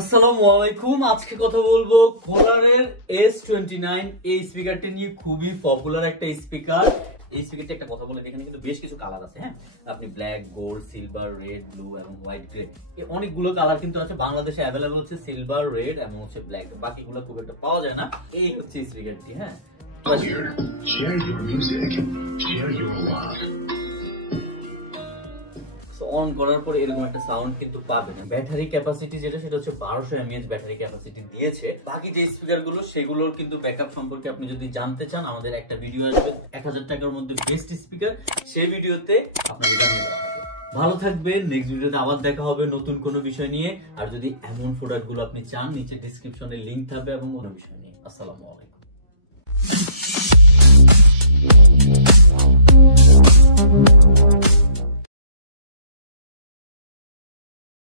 আসসালামু আলাইকুম। আজকে কথা বলবো কোলারের S29 এই স্পিকারটি নিয়ে। খুবই পপুলার একটা স্পিকার। এই স্পিকারটি একটা কথা বলে, এখানে কিন্তু বেশ কিছু কালার আছে। হ্যাঁ, আপনি black, gold, silver, red, blue এবং হোয়াইট, গ্রে, এই অনেকগুলো কালার কিন্তু আছে। বাংলাদেশে অ্যাভেলেবল হচ্ছে সিলভার, রেড এবং হচ্ছে ব্ল্যাক, বাকিগুলো খুব একটা পাওয়া যায় না। এই হচ্ছে স্পিকারটি। হ্যাঁ, share your music, share your love. On করার পরে এরকম একটা সাউন্ড কিন্তু পাবেন। ব্যাটারি ক্যাপাসিটি যেটা, সেটা হচ্ছে 1200 mAh ব্যাটারি ক্যাপাসিটি দিয়েছে। বাকি যে স্পিকার গুলো সেগুলোর কিন্তু ব্যাকআপ সম্পর্কে আপনি যদি জানতে চান, আমাদের একটা ভিডিও আসবে 1000 টাকার মধ্যে বেস্ট স্পিকার, সেই ভিডিওতে আপনাকে জানিয়ে দেওয়া হবে। ভালো থাকবেন, নেক্সট ভিডিওতে আবার দেখা হবে নতুন কোনো বিষয় নিয়ে। আর যদি এমন প্রোডাক্ট গুলো আপনি চান, নিচে ডেসক্রিপশনে লিংক থাকবে এবং অন্য বিষয় নিয়ে। আসসালামু আলাইকুম।